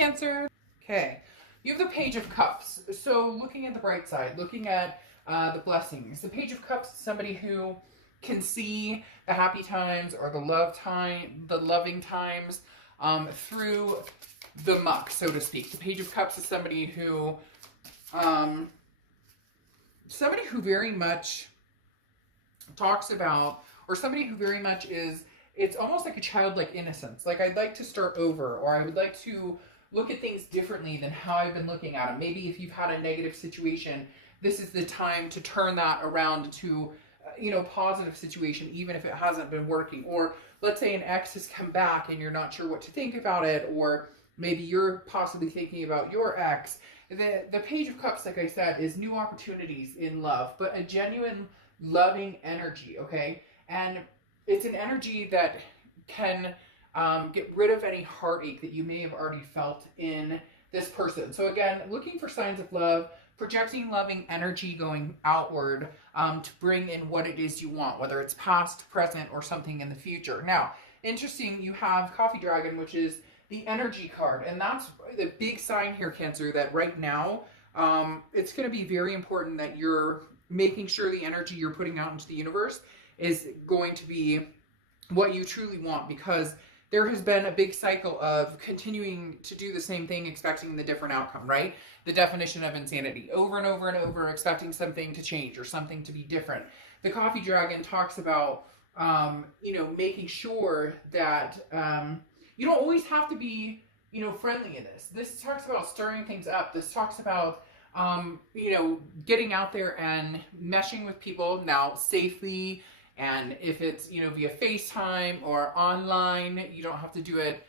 Cancer. Okay, you have the Page of Cups. So looking at the bright side, looking at the blessings. The Page of Cups is somebody who can see the happy times or the loving times through the muck, so to speak. The Page of Cups is somebody who very much talks about, or somebody who very much is, it's almost like a childlike innocence. Like, I'd like to start over, or I would like to look at things differently than how I've been looking at them. Maybe if you've had a negative situation, this is the time to turn that around to, positive situation, even if it hasn't been working. Or let's say an ex has come back and you're not sure what to think about it, or maybe you're possibly thinking about your ex. The Page of Cups, like I said, is new opportunities in love, but a genuine loving energy, okay? And it's an energy that can get rid of any heartache that you may have already felt in this person. So again, looking for signs of love, projecting loving energy going outward to bring in what it is you want, whether it's past, present, or something in the future. Now, interesting, you have Coffee Dragon, which is the energy card. And that's the big sign here, Cancer, that right now it's going to be very important that you're making sure the energy you're putting out into the universe is going to be what you truly want, because there has been a big cycle of continuing to do the same thing, expecting the different outcome, right? The definition of insanity. Over and over and over, expecting something to change or something to be different. The Coffee Dragon talks about, making sure that you don't always have to be, friendly in this. This talks about stirring things up. This talks about, getting out there and meshing with people now safely. And if it's, via FaceTime or online, you don't have to do it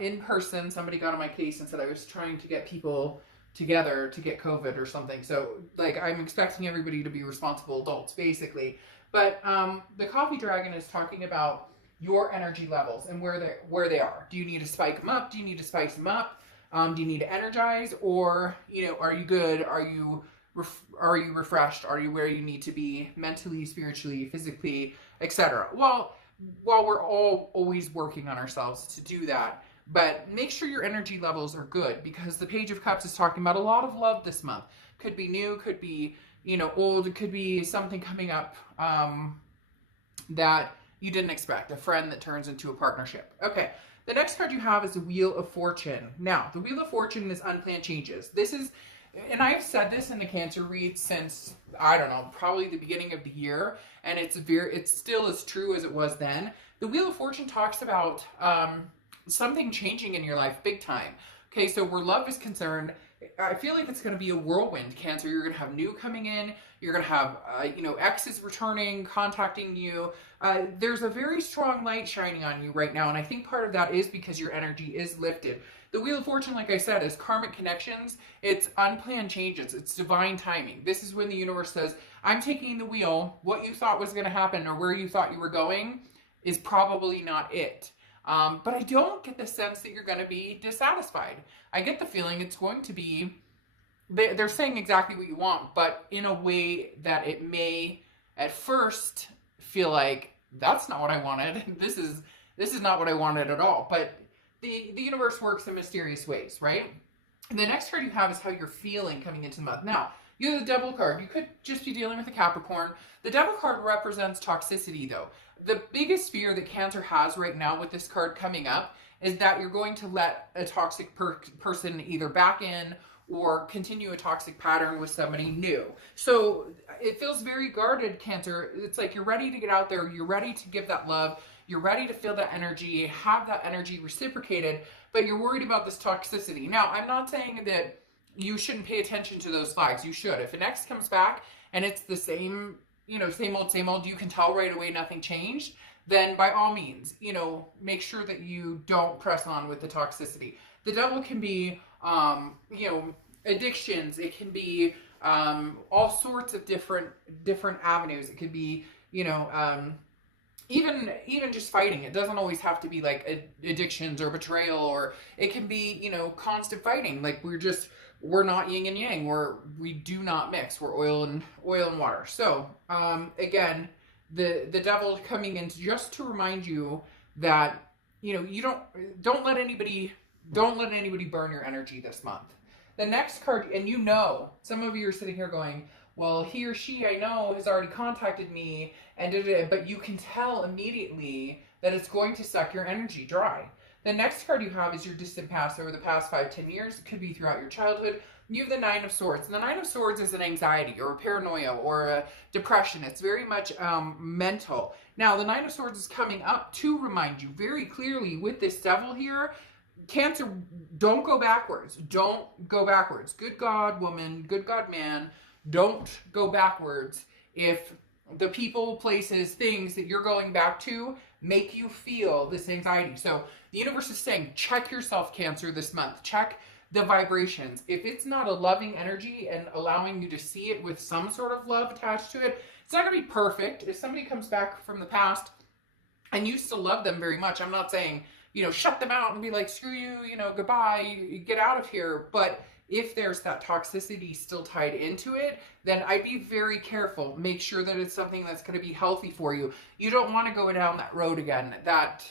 in person. Somebody got on my case and said I was trying to get people together to get COVID or something. So, like, I'm expecting everybody to be responsible adults, basically. But the Coffee Dragon is talking about your energy levels and where they are. Do you need to spike them up? Do you need to spice them up? Do you need to energize? Or, are you good? Are you refreshed? Are you where you need to be mentally, spiritually, physically, etc.? Well, while we're all always working on ourselves to do that, but make sure your energy levels are good, because the Page of Cups is talking about a lot of love this month. Could be new, could be, old, it could be something coming up that you didn't expect, a friend that turns into a partnership. Okay. The next card you have is the Wheel of Fortune. Now, the Wheel of Fortune is unplanned changes. This is, and I've said this in the Cancer read since, I don't know, probably the beginning of the year, and it's still as true as it was then. The Wheel of Fortune talks about something changing in your life big time. Okay, so where love is concerned, I feel like it's going to be a whirlwind, Cancer. You're going to have new coming in. You're going to have, exes returning, contacting you. There's a very strong light shining on you right now, and I think part of that is because your energy is lifted. The Wheel of Fortune, like I said, is karmic connections. It's unplanned changes. It's divine timing. This is when the universe says, I'm taking the wheel. What you thought was going to happen or where you thought you were going is probably not it. But I don't get the sense that you're going to be dissatisfied. I get the feeling it's going to be, they're saying exactly what you want, but in a way that it may at first feel like, that's not what I wanted. This is not what I wanted at all. But the universe works in mysterious ways, right? And the next card you have is how you're feeling coming into the month. Now, you have the Devil card. You could just be dealing with a Capricorn. The Devil card represents toxicity, though. The biggest fear that Cancer has right now with this card coming up is that you're going to let a toxic person either back in or continue a toxic pattern with somebody new. So it feels very guarded, Cancer. It's like you're ready to get out there. You're ready to give that love. You're ready to feel that energy, have that energy reciprocated, but you're worried about this toxicity. Now, I'm not saying that you shouldn't pay attention to those flags. You should. If an ex comes back and it's the same, same old, you can tell right away nothing changed, then by all means, make sure that you don't press on with the toxicity. The Devil can be, addictions. It can be all sorts of different avenues. It could be, even just fighting. It doesn't always have to be like addictions or betrayal, or it can be, constant fighting. Like we're not yin and yang. We do not mix. We're oil and water. So, again, the Devil coming in just to remind you that, you don't let anybody Don't let anybody burn your energy this month. The next card, and you know, some of you are sitting here going, well, he or she I know has already contacted me, and but you can tell immediately that it's going to suck your energy dry. The next card you have is your distant past over the past 5-10 years. It could be throughout your childhood. You have the Nine of Swords. And the Nine of Swords is an anxiety or a paranoia or a depression. It's very much mental. Now, the Nine of Swords is coming up to remind you very clearly with this devil here, Cancer, don't go backwards. Don't go backwards. Good God, woman, good God, man, don't go backwards if the people, places, things that you're going back to make you feel this anxiety. So the universe is saying, check yourself, Cancer, this month. Check the vibrations. If it's not a loving energy and allowing you to see it with some sort of love attached to it, it's not going to be perfect. If somebody comes back from the past and you still love them very much, I'm not saying, shut them out and be like, screw you, goodbye, get out of here. But if there's that toxicity still tied into it, then I'd be very careful. Make sure that it's something that's going to be healthy for you. You don't want to go down that road again, that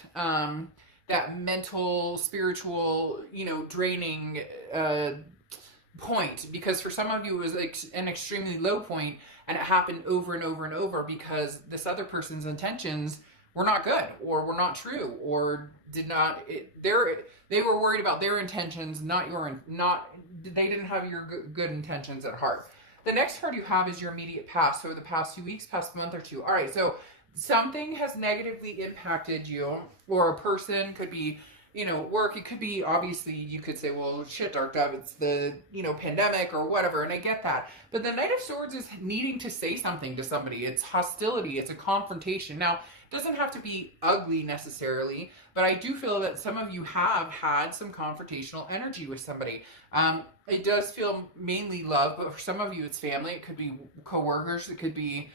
mental, spiritual, draining point. Because for some of you, it was like an extremely low point, and it happened over and over and over because this other person's intentions were not good, or were not true, or did not. They were worried about their intentions, they didn't have your good intentions at heart. The next card you have is your immediate past. So the past 2 weeks, past month or two. All right, so something has negatively impacted you, or a person, could be, work. It could be, obviously, you could say, well, shit, Dark Dove, it's the, pandemic or whatever, and I get that. But the Knight of Swords is needing to say something to somebody. It's hostility. It's a confrontation. Now, it doesn't have to be ugly necessarily, but I do feel that some of you have had some confrontational energy with somebody. It does feel mainly love, but for some of you it's family. It could be coworkers. It could be,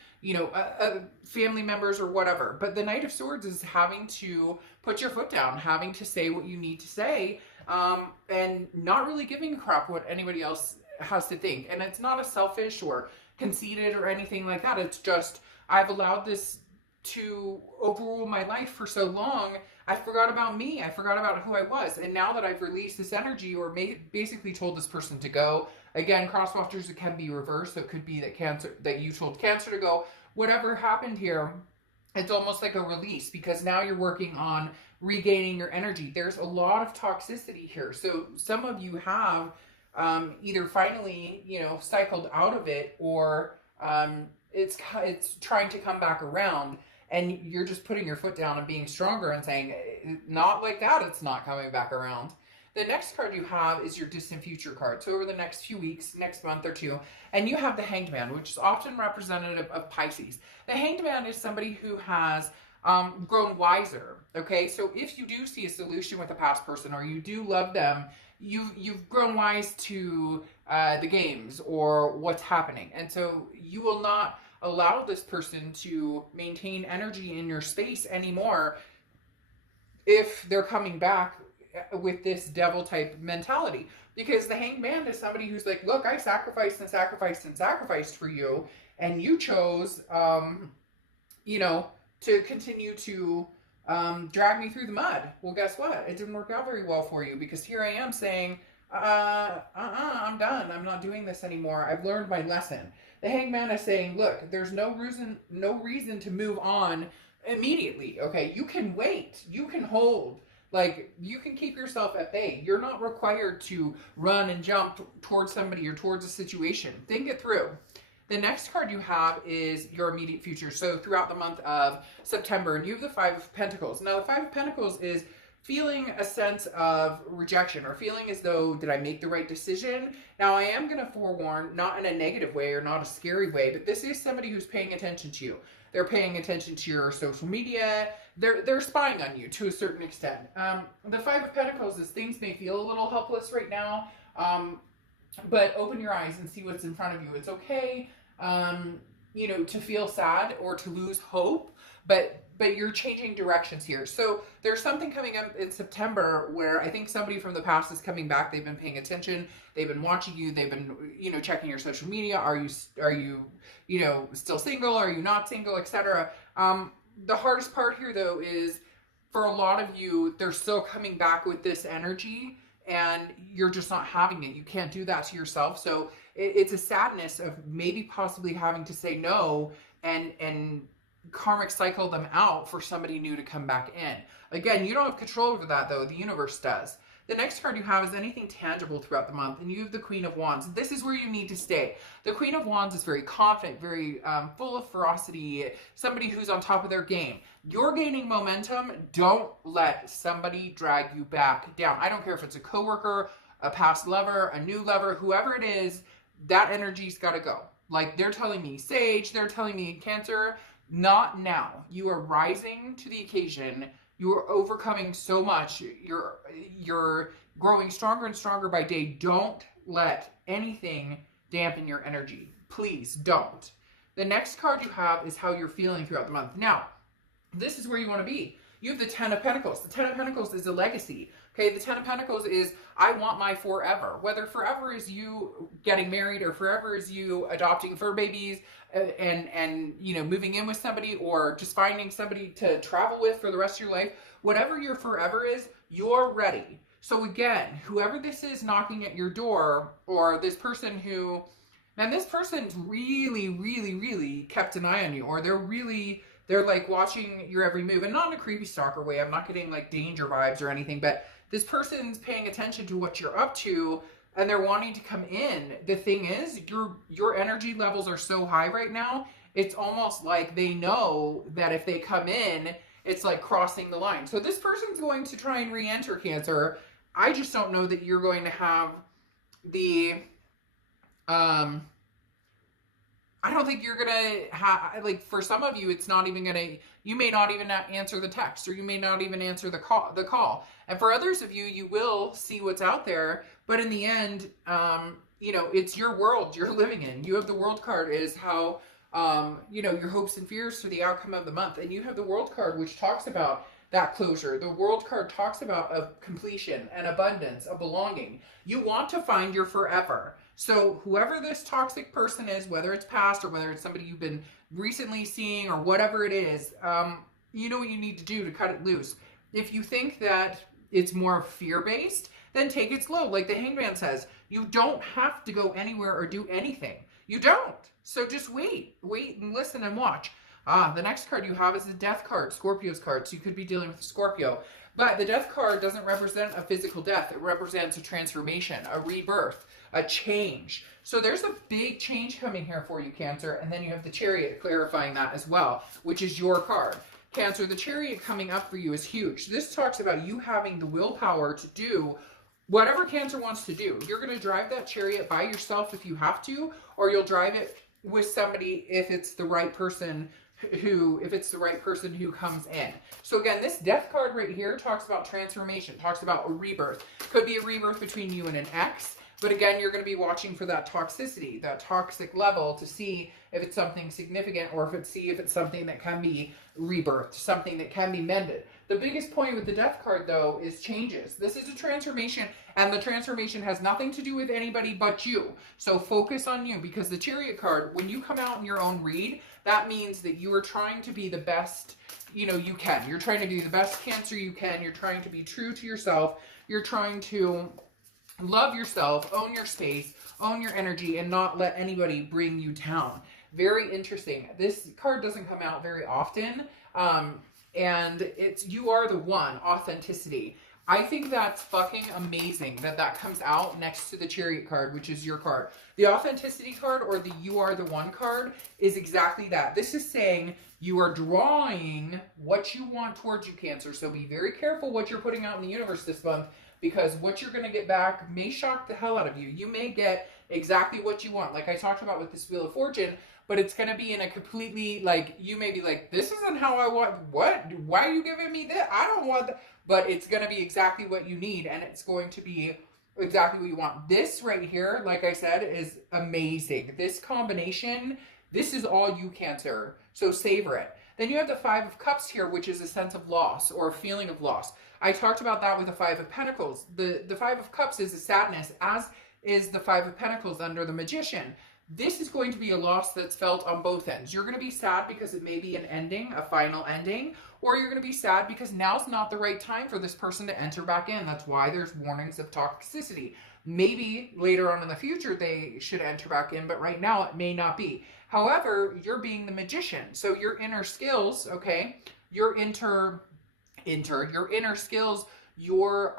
family members or whatever. But the Knight of Swords is having to put your foot down, having to say what you need to say, and not really giving a crap what anybody else has to think. And it's not a selfish or conceited or anything like that. It's just, I've allowed this to overrule my life for so long, I forgot about me. I forgot about who I was. And now that I've released this energy, or basically told this person to go, again, cross watchers, it can be reversed. So it could be that you told Cancer to go. Whatever happened here, it's almost like a release, because now you're working on regaining your energy. There's a lot of toxicity here. So some of you have either finally, cycled out of it, or it's trying to come back around. And you're just putting your foot down and being stronger and saying, not like that, it's not coming back around. The next card you have is your distant future card. So over the next few weeks, next month or two, and you have the Hanged Man, which is often representative of Pisces. The Hanged Man is somebody who has grown wiser, okay? So if you do see a solution with a past person, or you do love them, you've grown wise to the games or what's happening. And so you will not allow this person to maintain energy in your space anymore if they're coming back with this devil type mentality. Because the Hanged Man is somebody who's like, look, I sacrificed and sacrificed and sacrificed for you, and you chose to continue to drag me through the mud. Well, guess what? It didn't work out very well for you, because here I am saying, I'm done. I'm not doing this anymore. I've learned my lesson. The Hanged Man is saying, look, there's no reason to move on immediately. Okay, you can wait. You can hold. Like, you can keep yourself at bay. You're not required to run and jump towards somebody or towards a situation. Think it through. The next card you have is your immediate future. So throughout the month of September, and you have the Five of Pentacles. Now, the Five of Pentacles is feeling a sense of rejection, or feeling as though, did I make the right decision? Now, I am going to forewarn, not in a negative way or not a scary way, but this is somebody who's paying attention to you. They're paying attention to your social media. They're spying on you to a certain extent. The Five of Pentacles is, things may feel a little helpless right now, but open your eyes and see what's in front of you. It's okay, to feel sad or to lose hope, but you're changing directions here. So there's something coming up in September where I think somebody from the past is coming back. They've been paying attention. They've been watching you. They've been, checking your social media. Are you still single? Are you not single, etc. The hardest part here, though, is for a lot of you, they're still coming back with this energy and you're just not having it. You can't do that to yourself. So it's a sadness of maybe possibly having to say no and karmic cycle them out for somebody new to come back in. Again, you don't have control over that though. The universe does. The next card you have is anything tangible throughout the month, and you have the Queen of Wands. This is where you need to stay. The Queen of Wands is very confident, very full of ferocity, somebody who's on top of their game. You're gaining momentum. Don't let somebody drag you back down. I don't care if it's a coworker, a past lover, a new lover, whoever it is, that energy's got to go. Like they're telling me, Sage, they're telling me, Cancer, not now. You are rising to the occasion. You are overcoming so much. You're growing stronger and stronger by day. Don't let anything dampen your energy. Please don't. The next card you have is how you're feeling throughout the month. Now, this is where you want to be. You have the Ten of Pentacles. The Ten of Pentacles is a legacy. Okay, the Ten of Pentacles is, I want my forever. Whether forever is you getting married or forever is you adopting fur babies and you know, moving in with somebody or just finding somebody to travel with for the rest of your life. Whatever your forever is, you're ready. So again, whoever this is knocking at your door, or this person who, and this person's really kept an eye on you, or they're like watching your every move, and not in a creepy stalker way. I'm not getting like danger vibes or anything, but this person's paying attention to what you're up to and they're wanting to come in. The thing is, your energy levels are so high right now, it's almost like they know that if they come in, it's like crossing the line. So this person's going to try and re-enter, Cancer. I just don't know that you're going to have the I don't think you're gonna have, like, for some of you, it's not even gonna, you may not even answer the text, or you may not even answer the call. And for others of you, you will see what's out there, but in the end, you know, it's your world you're living in. You have the World card is how, you know, your hopes and fears for the outcome of the month. And you have the World card, which talks about that closure. The World card talks about a completion, an abundance, a belonging. You want to find your forever. So whoever this toxic person is, whether it's past or whether it's somebody you've been recently seeing or whatever it is, you know what you need to do to cut it loose. If you think that it's more fear-based, then take it slow. Like the Hangman says, you don't have to go anywhere or do anything. You don't. So just wait and listen and watch. The next card you have is the Death card, Scorpio's card. So you could be dealing with a Scorpio. But the Death card doesn't represent a physical death. It represents a transformation, a rebirth, a change. So there's a big change coming here for you, Cancer. And then you have the Chariot clarifying that as well, which is your card. Cancer, the Chariot coming up for you is huge. This talks about you having the willpower to do whatever Cancer wants to do. You're going to drive that Chariot by yourself if you have to, or you'll drive it with somebody if it's the right person who comes in. So again, this Death card right here talks about transformation, talks about a rebirth. Could be a rebirth between you and an ex, but again, you're going to be watching for that toxicity, that toxic level, to see if it's something significant, or if it's something that can be rebirthed, something that can be mended. The biggest point with the Death card, though, is changes. This is a transformation, and the transformation has nothing to do with anybody but you. So focus on you, because the Chariot card, when you come out in your own read, that means that you are trying to be the best, you know, you can. You're trying to be the best Cancer you can. You're trying to be true to yourself. You're trying to love yourself, own your space, own your energy, and not let anybody bring you down. Very interesting. This card doesn't come out very often. And it's, you are the one, authenticity. I think that's fucking amazing that that comes out next to the Chariot card, which is your card. The authenticity card, or the you are the one card, is exactly that. This is saying you are drawing what you want towards you, Cancer. So be very careful what you're putting out in the universe this month, because what you're going to get back may shock the hell out of you. You may get exactly what you want, like I talked about with this Wheel of Fortune, but it's going to be in a completely, like, you may be like, this isn't how I want, what? Why are you giving me this? I don't want that. But it's going to be exactly what you need, and it's going to be exactly what you want. This right here, like I said, is amazing. This combination, this is all you, Cancer. So savor it. Then you have the Five of Cups here, which is a sense of loss, or a feeling of loss. I talked about that with the Five of Pentacles. The Five of Cups is a sadness, as is the Five of Pentacles under the Magician. this is going to be a loss that's felt on both ends. You're going to be sad because it may be an ending, a final ending, or you're going to be sad because now's not the right time for this person to enter back in. That's why there's warnings of toxicity. Maybe later on in the future they should enter back in, but right now it may not be. However, you're being the magician. So your inner skills, okay, your inner skills, your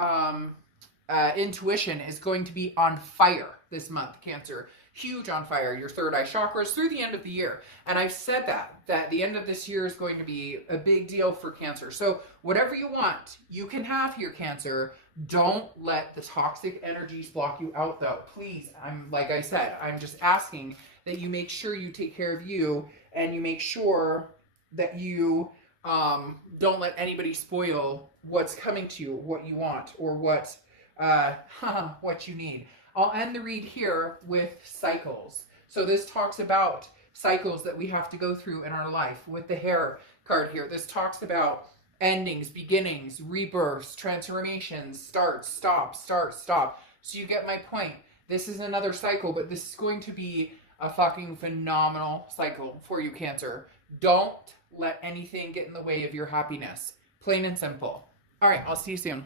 intuition is going to be on fire this month, Cancer. Huge on fire. Your third eye chakras through the end of the year. And I've said that the end of this year is going to be a big deal for Cancer. So whatever you want, you can have here, Cancer. Don't let the toxic energies block you out, though. Please, like I said, I'm just asking that you make sure you take care of you, and you make sure that you don't let anybody spoil what's coming to you, what you want, or what you need. I'll end the read here with cycles. So this talks about cycles that we have to go through in our life. With the hair card here, this talks about endings, beginnings, rebirths, transformations, starts, stops, start, stop. So you get my point. This is another cycle, but this is going to be a fucking phenomenal cycle for you, Cancer. Don't let anything get in the way of your happiness. Plain and simple. All right, I'll see you soon.